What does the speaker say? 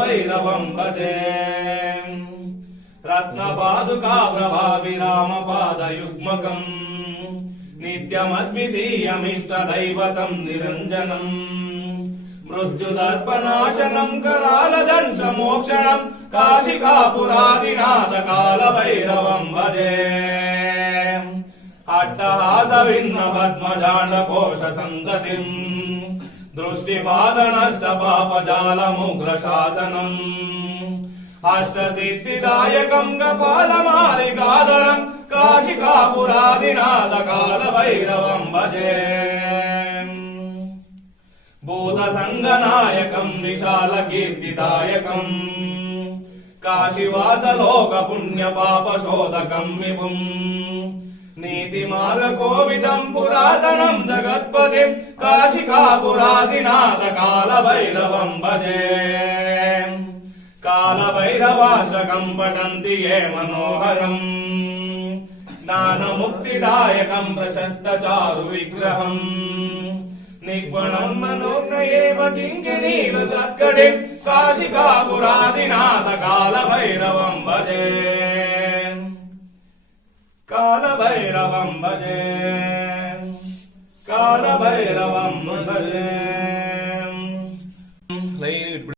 भैरवं भजे रत्नपादुका प्रभाविरामपादयुग्मकम् नित्यमद्वितीयमिष्टदैवतं निरञ्जनम् मृत्युदर्पनाशनं करालदंशमोक्षणं काशिकापुरादिनाथ कालभैरवं भजे अट्टहासभिन्न पद्मजाण्डकोशसन्ततिम् दृष्टिपादनष्टपापजालमुग्रशासनम् अष्टसिद्धिदायकं कपालमालिकाधरं काशिकापुरादिनाथ कालभैरवं भजे भूतसङ्गनायकं विशालकीर्तिदायकं काशीवासलोकपुण्यपापशोधकं विभुम् नीतिमार्गकोविदं पुरातनं जगत्पतिं काशिकापुरादिनाथ कालभैरवं भजे कालभैरवाशकं पठन्ति ये मनोहरम् ज्ञानमुक्तिदायकं प्रशस्तचारुविग्रहम् निपुणं मनोज्ञयेव किङ्किणीव सत्कटिं काशिकापुरादिनाथ कालभैरवं भजे कालभैरवं भजे कालभैरव